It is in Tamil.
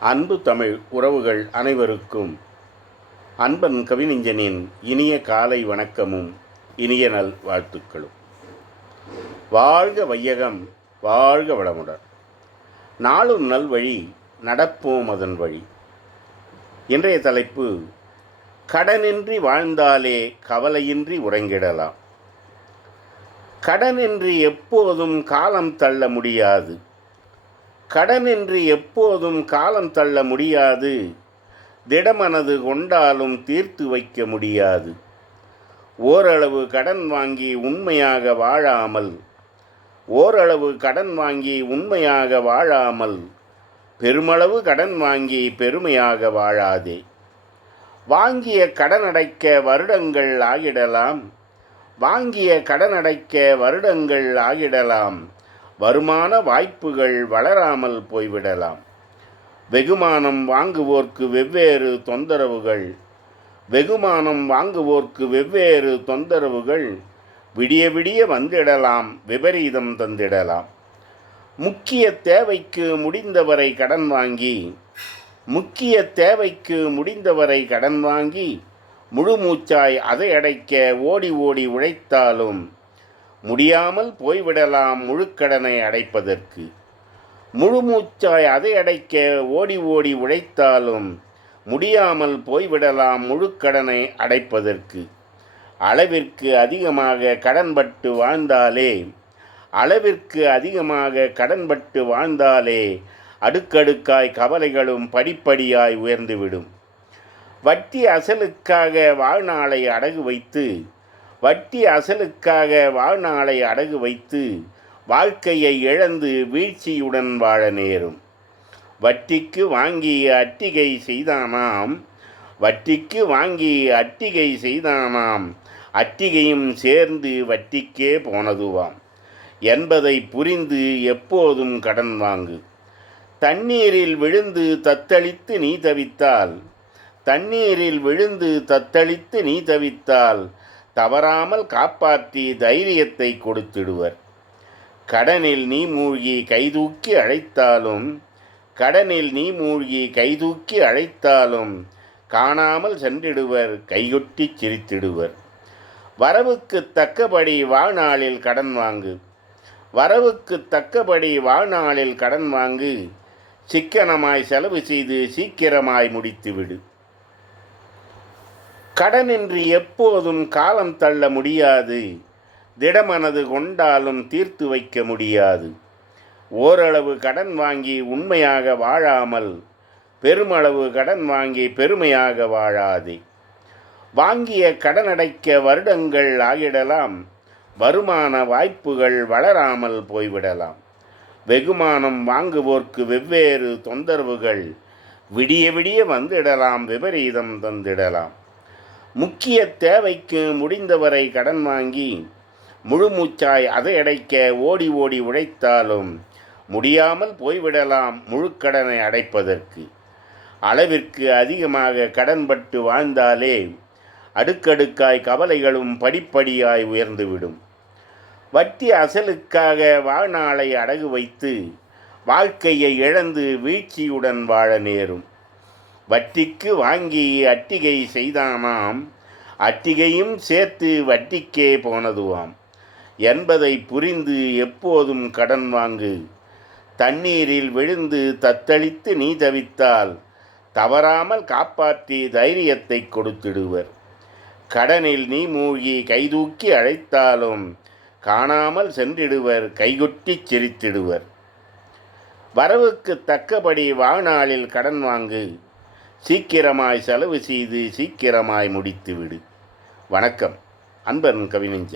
அன்பு தமிழ் உறவுகள் அனைவருக்கும். அன்பன் கவிஞனின் இனிய காலை வணக்கமும் இனிய நல் வாழ்த்துக்களும். வாழ்க வையகம் வாழ்க வளமுடன். நாளும் நல்வழி நடப்போம் அதன் வழி. இன்றைய தலைப்பு கடனின்றி வாழ்ந்தாலே கவலையின்றி உறங்கிடலாம். கடனின்றி எப்போதும் காலம் தள்ள முடியாது. கடனின்றி எப்போதும் காலம் தள்ள முடியாது. திடமனது கொண்டாலும் தீர்த்து வைக்க முடியாது. ஓரளவு கடன் வாங்கி உண்மையாக வாழாமல் ஓரளவு கடன் வாங்கி உண்மையாக வாழாமல் பெருமளவு கடன் வாங்கி பெருமையாக வாழாதே. வாங்கிய கடன் அடைக்க வருடங்கள் ஆகிடலாம். வாங்கிய கடன் அடைக்க வருடங்கள் ஆகிடலாம். வருமான வாய்ப்புகள் வளராமல் போய்விடலாம். வெகுமானம் வாங்குவோர்க்கு வெவ்வேறு தொந்தரவுகள். வெகுமானம் வாங்குவோர்க்கு வெவ்வேறு தொந்தரவுகள். விடிய விடிய வந்திடலாம் விபரீதம் தந்திடலாம். முக்கிய தேவைக்கு முடிந்தவரை கடன் வாங்கி முக்கிய தேவைக்கு முடிந்தவரை கடன் வாங்கி முழுமூச்சாய் அதை அடைக்க ஓடி ஓடி உழைத்தாலும் முடியாமல் போய்விடலாம் முழுக்கடனை அடைப்பதற்கு. முழுமூச்சாய் அதை அடைக்க ஓடி ஓடி உழைத்தாலும் முடியாமல் போய்விடலாம் முழுக்கடனை அடைப்பதற்கு. அளவிற்கு அதிகமாக கடன்பட்டு வாழ்ந்தாலே அளவிற்கு அதிகமாக கடன்பட்டு வாழ்ந்தாலே அடுக்கடுக்காய் கவலைகளும் படிப்படியாய் உயர்ந்துவிடும். வட்டி அசலுக்காக வாழ்நாளை அடகு வைத்து வட்டி அசலுக்காக வாழ்நாளை அடகு வைத்து வாழ்க்கையை இழந்து வீழ்ச்சியுடன் வாழ நேரும். வட்டிக்கு வாங்கி அட்டிகை செய்தானாம் வட்டிக்கு வாங்கி அட்டிகை செய்தானாம் அட்டிகையும் சேர்ந்து வட்டிக்கே போனதுவாம். என்பதை புரிந்து எப்போதும் கடன் வாங்கு. தண்ணீரில் விழுந்து தத்தளித்து நீ தவித்தால் தண்ணீரில் விழுந்து தத்தளித்து நீ தவித்தால் தவறாமல் காப்பாற்றி தைரியத்தை கொடுத்திடுவர். கடனில் நீ மூழ்கி கைதூக்கி அழைத்தாலும் கடனில் நீ மூழ்கி கைதூக்கி அழைத்தாலும் காணாமல் சென்றிடுவர் கையொட்டி சிரித்திடுவர். வரவுக்கு தக்கபடி வாழ்நாளில் கடன் வாங்கு. வரவுக்கு தக்கபடி வாழ்நாளில் கடன் வாங்கு. சிக்கனமாய் செலவு செய்து சீக்கிரமாய் முடித்துவிடு. கடனின்றி எப்போதும் காலம் தள்ள முடியாது. திடமனது கொண்டாலும் தீர்த்து வைக்க முடியாது. ஓரளவு கடன் வாங்கி உண்மையாக வாழாமல் பெருமளவு கடன் வாங்கி பெருமையாக வாழாதே. வாங்கிய கடன் அடைக்க வருடங்கள் ஆகிடலாம். வருமான வாய்ப்புகள் வளராமல் போய்விடலாம். வெகுமானம் வாங்குவோர்க்கு வெவ்வேறு தொந்தரவுகள் விடிய விடிய வந்திடலாம் விபரீதம் தந்திடலாம். முக்கிய தேவைக்கு முடிந்தவரை கடன் வாங்கி முழுமூச்சாய் அதை அடைக்க ஓடி ஓடி உழைத்தாலும் முடியாமல் போய்விடலாம் முழுக்கடனை அடைப்பதற்கு. அளவிற்கு அதிகமாக கடன்பட்டு வாழ்ந்தாலே அடுக்கடுக்காய் கவலைகளும் படிப்படியாய் உயர்ந்துவிடும். வட்டி அசலுக்காக வாழ்நாளை அடகு வைத்து வாழ்க்கையை இழந்து வீழ்ச்சியுடன் வாழ நேரும். வட்டிக்கு வாங்கி அட்டிகை செய்தானாம் அட்டிகையும் சேர்த்து வட்டிக்கே போனதுவாம். என்பதை புரிந்து எப்போதும் கடன் வாங்கு. தண்ணீரில் விழுந்து தத்தளித்து நீ தவித்தால் தவறாமல் காப்பாற்றி தைரியத்தை கொடுத்திடுவர். கடனில் நீ மூழ்கி கைதூக்கி அழைத்தாலும் காணாமல் சென்றிடுவர் கைகொட்டி சிரித்திடுவர். வரவுக்கு தக்கபடி வாழ்நாளில் கடன் வாங்கு. சீக்கிரமாய் செலவு செய்து சீக்கிரமாய் முடித்துவிடு. வணக்கம். அன்பன் கவிஞன்